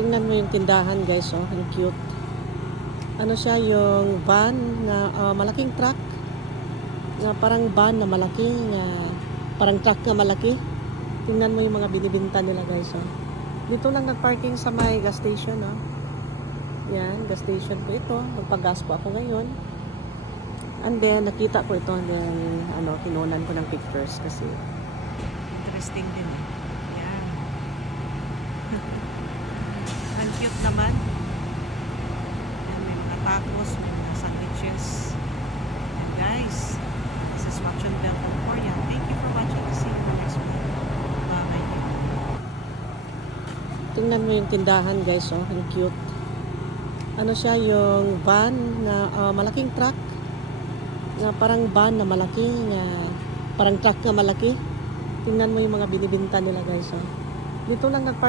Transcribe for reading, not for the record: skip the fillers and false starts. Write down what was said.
Tingnan mo yung tindahan guys, oh, ang cute. Ano siya, yung van na malaking truck. Na parang van na malaki, parang truck na malaki. Tingnan mo yung mga binibinta nila guys, oh. Dito lang nagparking sa may gas station, oh. Yan, gas station ko ito. Magpag-gas po ako ngayon. And then, nakita ko ito. And then, kinunan ko ng pictures kasi interesting din eh. Yan. Ang cute naman. Yan, may mga tacos, may mga sandwiches. And guys, this is Machon Bell Emporia. Thank you for watching. See you in the next one. Bye-bye. Tingnan mo yung tindahan guys, oh. Ang cute. Ano siya, yung van na malaking truck. Na parang van na malaki, parang truck na malaki. Tingnan mo yung mga binibinta nila guys, oh. Dito lang nagpark